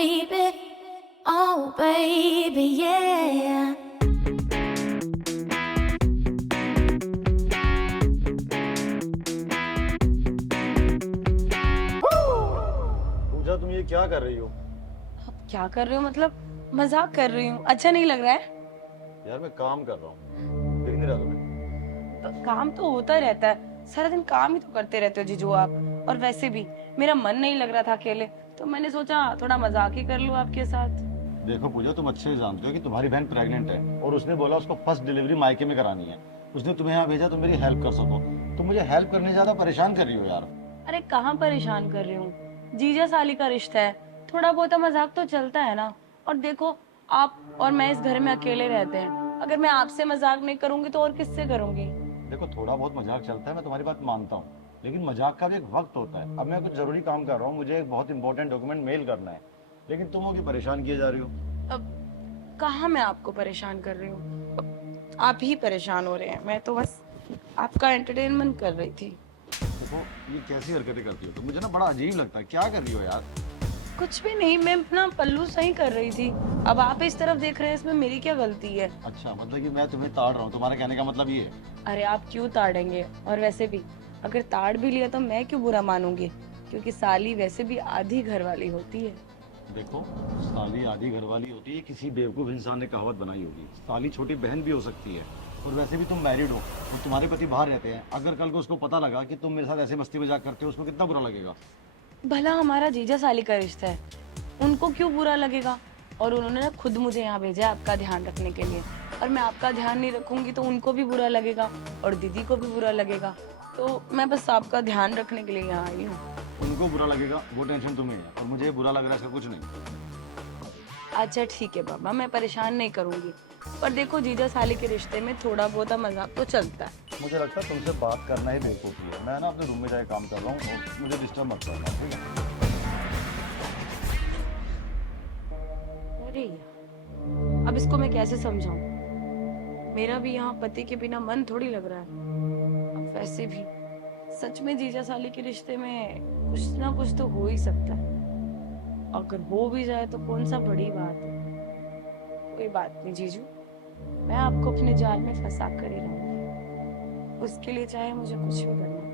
baby, oh baby, yeah. पूजा, तुम ये क्या कर रही हो? अब क्या कर रही हूँ मतलब? मजाक कर रही हूँ। अच्छा नहीं लग रहा है? यार मैं काम कर रहा हूँ, देख नहीं रहा तुम्हें? तो काम तो होता रहता है, सारा दिन काम ही तो करते रहते हो जीजू आप। और वैसे भी मेरा मन नहीं लग रहा था अकेले, तो मैंने सोचा थोड़ा मजाक ही कर लूँ आपके साथ। देखो पूजा, तुम अच्छे से जानते हो कि तुम्हारी बहन प्रेग्नेंट है और उसने बोला उसको फर्स्ट डिलीवरी मायके में करानी है। उसने तुम्हें यहाँ भेजा तो मेरी हेल्प कर सको। तुम मुझे हेल्प करने ज्यादा परेशान कर रही हो यार। अरे कहाँ परेशान कर रही हूँ, जीजा साली का रिश्ता है, थोड़ा बहुत मजाक तो चलता है ना। और देखो, आप और मैं इस घर में अकेले रहते हैं, अगर मैं आपसे मजाक नहीं करूंगी तो और किससे करूंगी? देखो, थोड़ा बहुत मजाक चलता है, मैं तुम्हारी बात मानता हूँ, लेकिन मजाक का भी एक वक्त होता है। अब मैं कुछ जरूरी काम कर रहा हूँ, मुझे एक बहुत इंपॉर्टेंट डॉक्यूमेंट मेल करना है, लेकिन तुम हो कि परेशान किए जा रही हो। अब कहाँ मैं आपको परेशान कर रही हूँ, आप ही परेशान हो रहे हैं। मैं तो बस आपका एंटरटेनमेंट कर रही थी। देखो, ये कैसी हरकतें करती हो तो मुझे ना बड़ा अजीब लगता है। क्या कर रही हो यार? कुछ भी नहीं, मैं अपना पल्लू सही कर रही थी। अब आप इस तरफ देख रहे हैं, इसमें मेरी क्या गलती है? अच्छा, मतलब कि मैं तुम्हें ताड़ रहा हूँ, तुम्हारा कहने का मतलब ये है? अरे आप क्यों ताड़ेंगे? और वैसे भी अगर ताड़ भी लिया तो मैं क्यों बुरा मानूंगी, क्योंकि साली वैसे भी आधी घर वाली होती है। देखो, साली आधी घरवाली होती है, किसी बेवकूफ इंसान ने कहावत बनाई होगी। साली छोटी बहन भी हो सकती है। और वैसे भी तुम मैरिड हो और तुम्हारे पति बाहर रहते हैं। अगर कल को उसको पता लगा कि तुम मेरे साथ ऐसे मस्ती मजाक करते हो, उसको कितना बुरा लगेगा? भला हमारा जीजा साली का रिश्ता है, उनको क्यों बुरा लगेगा? और उन्होंने ना खुद मुझे यहाँ भेजा है आपका ध्यान रखने के लिए, और मैं आपका ध्यान नहीं रखूंगी तो उनको भी बुरा लगेगा और दीदी को भी बुरा लगेगा। तो मैं बस आपका ध्यान रखने के लिए यहाँ आई हूँ। उनको बुरा लगेगा वो टेंशन तुम्हें है, और मुझे बुरा लग रहा है इसका कुछ नहीं। अच्छा ठीक है बाबा, मैं परेशान नहीं करूंगी, पर देखो जीजा साली के रिश्ते में थोड़ा बहुत मजाक तो चलता है। मुझे लगता है तुमसे बात करना ही बेवकूफ़ी है। मैं ना अपने रूम में जाके काम कर रहा हूँ और मुझे डिस्टर्ब मत करना, ठीक है? अरे यार, अब इसको मैं कैसे समझाऊं? मेरा भी यहाँ पति के बिना मन थोड़ी लग रहा है। अब वैसे भी सच में जीजा साली के रिश्ते में कुछ ना कुछ तो हो ही सकता है। अगर हो भी जाए तो कौन सा बड़ी बात है। कोई बात नहीं जीजू, मैं आपको अपने जाल में फंसा कर ही रहूंगी, उसके लिए चाहे मुझे कुछ भी करना पड़े।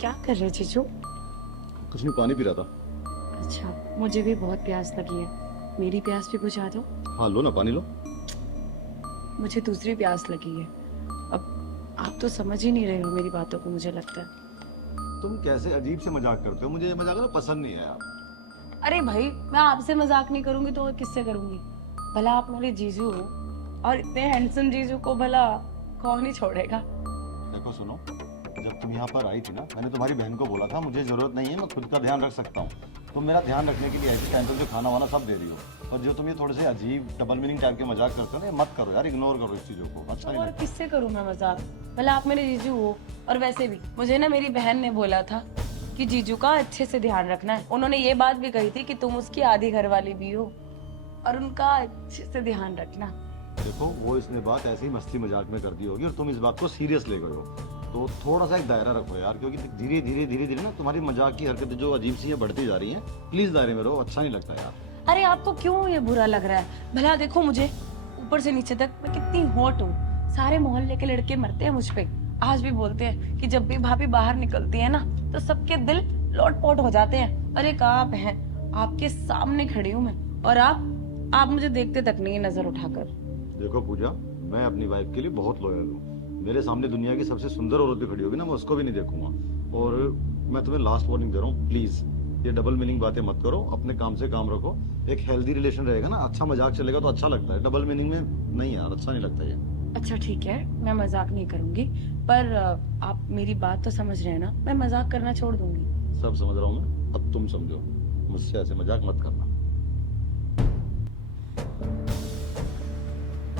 क्या कर रहे जीजू? कुछ नहीं, पानी पी रहा था। अच्छा, मुझे भी बहुत प्यास लगी है, मेरी प्यास भी बुझा दो। हाँ लो ना, पानी लो। मुझे दूसरी प्यास लगी है। अब आप तो समझ ही नहीं रहे हो मेरी बातों को, मुझे लगता है। तुम कैसे अजीब से मजाक करते हो, मुझे ये मजाक ना पसंद नहीं है यार। अरे भाई, मैं आपसे मजाक नहीं करूंगी तो और किससे करूंगी? भला आप मेरे जीजू हो, और इतने हैंडसम जीजू को भला कौन ही छोड़ेगा? देखो सुनो, जब तुम यहाँ पर आई थी ना, मैंने तुम्हारी बहन को बोला था मुझे जरूरत नहीं है, मैं खुद का ध्यान रख सकता हूँ। तुम मेरा ध्यान रखने के लिए ऐसे टाइम पर जो खाना वाना सब दे रही हो, और जो तुम ये थोड़े से अजीब डबल मीनिंग टाइप के मजाक करते हो ना, ये मत करो यार, इग्नोर करो इस चीजों को। अच्छा नहीं और लगता। किससे करूं मैं मजाक? भला आप मेरे जीजू हो। और वैसे भी मुझे ना मेरी बहन ने बोला था कि जीजू का अच्छे से ध्यान रखना है। उन्होंने ये बात भी कही थी कि तुम उसकी आधी घर वाली भी हो, और उनका अच्छे से ध्यान रखना। देखो, वो इसने बात ऐसे ही मस्ती मजाक में कर दी होगी और तुम इस बात को सीरियस ले गए हो, तो थोड़ा सा एक दायरा रखो यार, क्योंकि धीरे धीरे धीरे धीरे ना तुम्हारी मजाक की हरकतें जो अजीब सी है बढ़ती जा रही हैं। प्लीज दायरे में रहो, अच्छा नहीं लगता यार। अरे आपको क्यों ये बुरा लग रहा है? भला देखो मुझे, ऊपर से नीचे तक मैं कितनी हॉट हूँ। सारे मोहल्ले के लड़के मरते हैं मुझ पे, आज भी बोलते हैं कि जब भी भाभी बाहर निकलती है ना तो सबके दिल लोटपोट हो जाते हैं। अरे कहाँ आप हैं, आपके सामने खड़ी हूँ मैं, और आप मुझे देखते तक नहीं नजर उठाकर। देखो पूजा, मैं अपनी वाइफ के लिए बहुत लॉयल हूँ। मेरे सामने दुनिया की सबसे सुंदर औरत भी खड़ी होगी ना, मैं उसको भी नहीं देखूंगा। और मैं तुम्हें लास्ट वार्निंग दे रहा हूँ, प्लीज ये डबल मीनिंग बातें मत करो, अपने काम से काम रखो। एक हेल्दी रिलेशन रहेगा ना, अच्छा मजाक चलेगा तो अच्छा लगता है। डबल मीनिंग में नहीं यार, अच्छा नहीं लगता ये। अच्छा ठीक है, मैं मजाक नहीं करूंगी, पर आप मेरी बात तो समझ रहे हैं ना? मैं मजाक करना छोड़ दूंगी। सब समझ रहा हूँ मैं, अब तुम समझो, मुझसे ऐसे मजाक मत करना।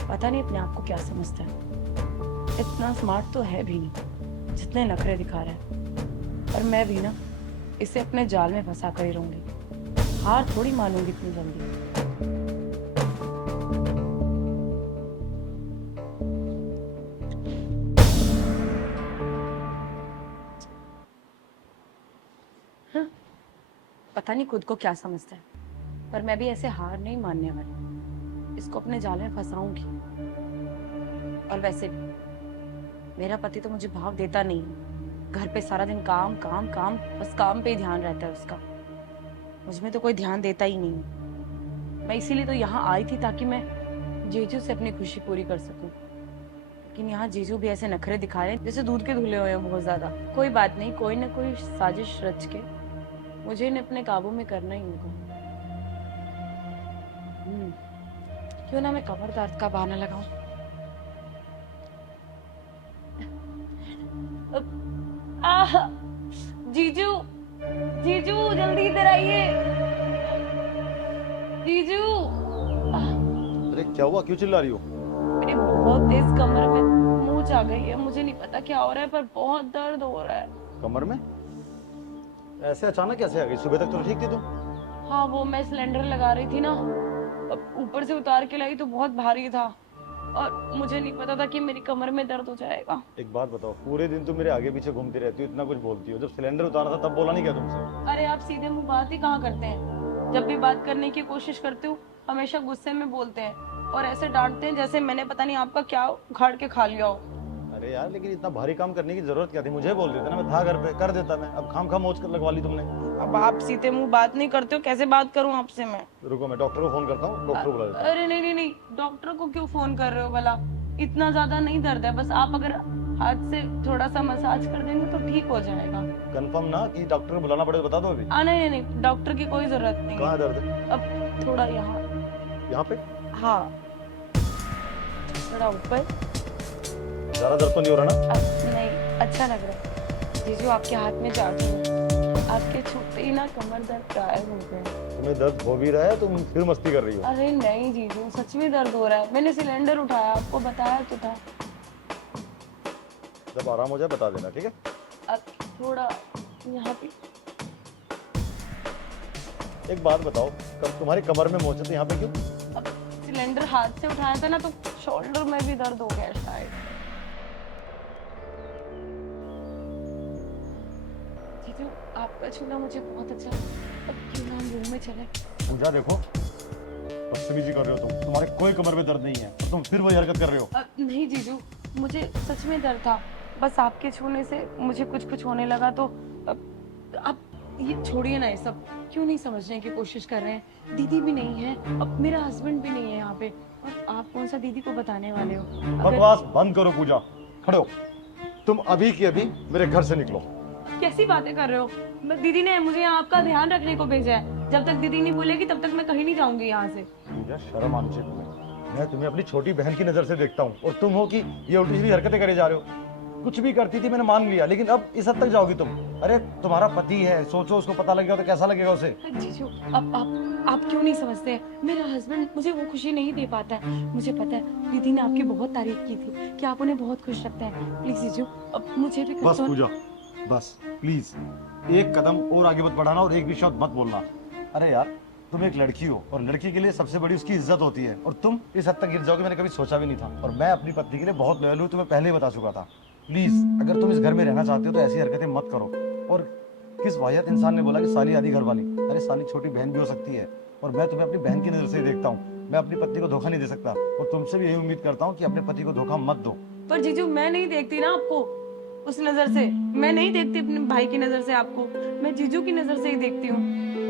पता नहीं अपने आप को क्या समझता है, इतना स्मार्ट तो है भी नहीं जितने नखरे दिखा रहा है। पर मैं भी ना इसे अपने जाल में फंसा कर ही रहूंगी। हार थोड़ी मानूंगी इतनी जल्दी। हाँ, पता नहीं खुद को क्या समझता है, पर मैं भी ऐसे हार नहीं मानने वाली। इसको अपने जाल में फंसाऊंगी। और वैसे भी मेरा पति तो मुझे भाव देता नहीं है। घर पे सारा दिन काम काम काम, बस काम पे ही ध्यान रहता है उसका। मुझ में तो कोई ध्यान देता ही नहीं है। मैं इसीलिए तो यहाँ आई थी ताकि मैं जीजू से अपनी खुशी पूरी कर सकूं। लेकिन यहाँ जीजू भी ऐसे नखरे दिखा रहे हैं जैसे दूध के धुले हुए हैं बहुत ज्यादा। कोई बात नहीं, कोई ना कोई साजिश रच के मुझे इन्हें अपने काबू में करना ही होगा। क्यों ना मैं कमर दर्द का बहाना लगाऊं। आह, जीजू जीजू जल्दी इधर आइए। जीजू, अरे क्या हुआ, क्यों चिल्ला रही हो? मेरी बहुत तेज कमर में मूंछ आ गई है। मुझे नहीं पता क्या हो रहा है, पर बहुत दर्द हो रहा है। कमर में ऐसे अचानक कैसे आ गई? सुबह तक तो ठीक थी तुम। हाँ, वो मैं सिलेंडर लगा रही थी ना, अब ऊपर से उतार के लाई तो बहुत भारी था और मुझे नहीं पता था कि मेरी कमर में दर्द हो जाएगा। एक बात बताओ, पूरे दिन तुम मेरे आगे पीछे घूमती रहती हो, इतना कुछ बोलती हो, जब सिलेंडर उतारा था तब बोला नहीं क्या तुमसे? अरे आप सीधे मुंह बात ही कहाँ करते हैं? जब भी बात करने की कोशिश करते हो हमेशा गुस्से में बोलते हैं और ऐसे डांटते हैं जैसे मैंने पता नहीं आपका क्या उखाड़ के खा लिया हो। अरे यार, लेकिन इतना भारी काम करने की जरूरत क्या थी? मुझे बोल देते ना, मैं था घर पे, कर देता मैं। अब खाम मोच कर लगवा ली तुमने। अब आप सीधे मुंह बात नहीं करते हो, कैसे बात करूं आपसे मैं? रुको, मैं डॉक्टर को फोन करता हूँ, डॉक्टर को बुला देता हूँ। अरे नहीं नहीं नहीं, डॉक्टर को क्यों फोन कर रहे हो भला? इतना ज्यादा नहीं दर्द है, बस आप अगर हाथ से थोड़ा सा मसाज कर देंगे तो ठीक हो जाएगा। कंफर्म ना कि डॉक्टर को बुलाना पड़ेगा? बता दो अभी। नहीं नहीं नहीं, डॉक्टर की कोई जरूरत नहीं। कहाँ दर्द है? अब थोड़ा यहाँ। यहाँ पे? हाँ, थोड़ा ऊपर। ज्यादा दर्द तो नहीं हो रहा ना? नहीं, अच्छा लग रहा है। जीजू आपके हाथ में जादू है, आपके छूते ही ना कमर दर्द गायब हो गए। तुम्हें दर्द हो भी रहा है, तुम फिर मस्ती कर रही हो। अरे नहीं जीजू, सच में दर्द हो रहा है। मैंने सिलेंडर उठाया, आपको बताया तो था। जब आराम हो जाए बता देना, ठीक है? अब थोड़ा यहाँ पे। एक बात बताओ, कब तुम्हारी कमर में मोच है तो यहाँ पे क्यों? अब सिलेंडर हाथ से उठाया था ना, तो शोल्डर में भी दर्द हो गया शायद। जीजू आपका छूना मुझे बहुत अच्छा लगा। अब क्यों ना हम रूम में चले? पूजा देखो, बदतमीजी कर रहे हो तुम। तुम्हारे कोई कमर में दर्द नहीं है और तुम फिर वही हरकत कर रहे हो। नहीं जीजू, मुझे सच में दर्द था। बस आपके छूने से मुझे कुछ कुछ होने लगा तो आप ये छोड़िए ना, ये सब क्यों नहीं समझने की कोशिश कर रहे हैं? दीदी भी नहीं है, अब मेरा हस्बैंड भी नहीं है यहाँ पे, और आप कौन सा दीदी को बताने वाले हो? बकवास बंद करो पूजा, खड़े हो। तुम अभी की अभी मेरे घर से निकलो। कैसी बातें कर रहे हो? दीदी ने मुझे यहाँ आपका ध्यान रखने को भेजा है। जब तक दीदी नहीं बोलेगी तब तक मैं कहीं नहीं जाऊंगी यहाँ से। पूजा, शर्म आनी चाहिए तुम्हें। मैं तुम्हें अपनी छोटी बहन की नजर से देखता हूँ और तुम हो कि ये उल्टी सीधी हरकतें करे जा रहे हो। कुछ भी करती थी मैंने मान लिया, लेकिन अब इस हद तक जाओगी तुम? अरे तुम्हारा पति है, सोचो उसको पता लगेगा तो कैसा लगेगा उसे। जीजू, अब आप क्यों नहीं समझते? मेरा हस्बैंड मुझे वो खुशी नहीं दे पाता है। मुझे पता है दीदी ने आपकी बहुत तारीफ की थी कि आप उन्हें बहुत खुश रखते हैं। प्लीज जीजू, अब मुझे भी बस पूजा, बस प्लीज एक कदम और आगे मत बढ़ाना और एक भी शब्द मत बोलना। अरे यार, तुम एक लड़की हो और लड़की के लिए सबसे बड़ी उसकी इज्जत होती है, और तुम इस हद तक गिर जाओगे मैंने कभी सोचा भी नहीं था। और मैं अपनी पत्नी के लिए बहुत लॉयल हूँ, तुम्हें पहले ही बता चुका था। प्लीज अगर तुम इस घर में रहना चाहते हो तो ऐसी हरकतें मत करो। और किस वाहियात इंसान ने बोला कि साली आधी घर वाली? अरे साली छोटी बहन भी हो सकती है, और मैं तुम्हें अपनी बहन की नजर से ही देखता हूँ। मैं अपनी पत्नी को धोखा नहीं दे सकता, और तुमसे भी यही उम्मीद करता हूँ कि अपने पति को धोखा मत दो। पर जीजू, मैं नहीं देखती ना आपको उस नजर से। मैं नहीं देखती अपने भाई की नजर से आपको, मैं जीजू की नजर से ही देखती हूँ।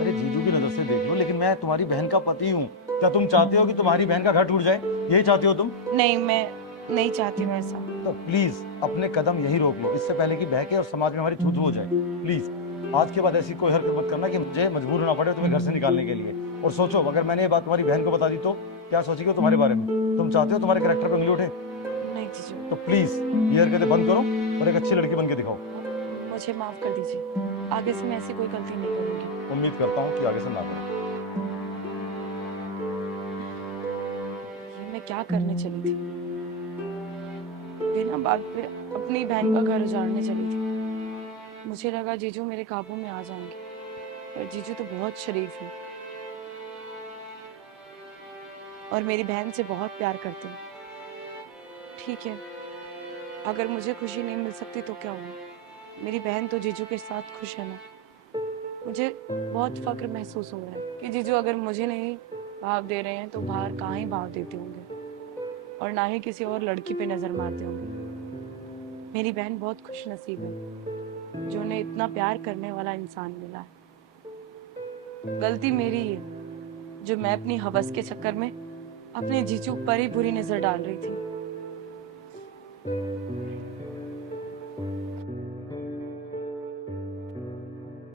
अरे जीजू की नजर से देख लो, लेकिन मैं तुम्हारी बहन का पति हूँ। क्या तुम चाहते हो कि तुम्हारी बहन का घर टूट जाए? यही चाहती हो तुम? नहीं, मैं नहीं चाहती हूँ ऐसा। तो प्लीज अपने कदम यही रोक लो, इससे पहले कि बहके और समाज में हमारी थू-थू हो जाए। प्लीज आज के बाद ऐसी कोई हरकत मत करना कि मुझे मजबूर होना पड़े तुम्हें घर से निकालने के लिए। और सोचो, अगर मैंने ये बात तुम्हारी बहन को बता दी तो क्या सोचेगी वो तुम्हारे बारे में? तुम चाहते हो तुम्हारे कैरेक्टर पे उंगली उठे? नहीं जीजू, तो प्लीज ये हरकतें बंद करो और एक अच्छी लड़की बन के दिखाओ। मुझे माफ कर दीजिए। आगे से मैं ऐसी कोई गलती नहीं करूंगी। उम्मीद करता हूँ कि आगे से ना करो। ये मैं क्या करने चली थी? बिना बात पे अपनी बहन का घर उजाड़ने चली थी। मुझे लगा जीजू मेरे काबू में आ जाएंगे, पर जीजू तो बहुत शरीफ है और मेरी बहन से बहुत प्यार करते हैं। ठीक है, अगर मुझे खुशी नहीं मिल सकती तो क्या हुआ, मेरी बहन तो जीजू के साथ खुश है ना। मुझे बहुत फक्र महसूस हो रहा है कि जीजू अगर मुझे नहीं भाव दे रहे हैं तो बाहर कहाँ ही भाव देते होंगे और ना ही किसी और लड़की पे नजर मारते होंगे। मेरी बहन बहुत खुश नसीब है जो उन्हें इतना प्यार करने वाला इंसान मिला है। गलती मेरी ही है जो मैं अपनी हवस के चक्कर में अपने जीजू पर ही बुरी नजर डाल रही थी।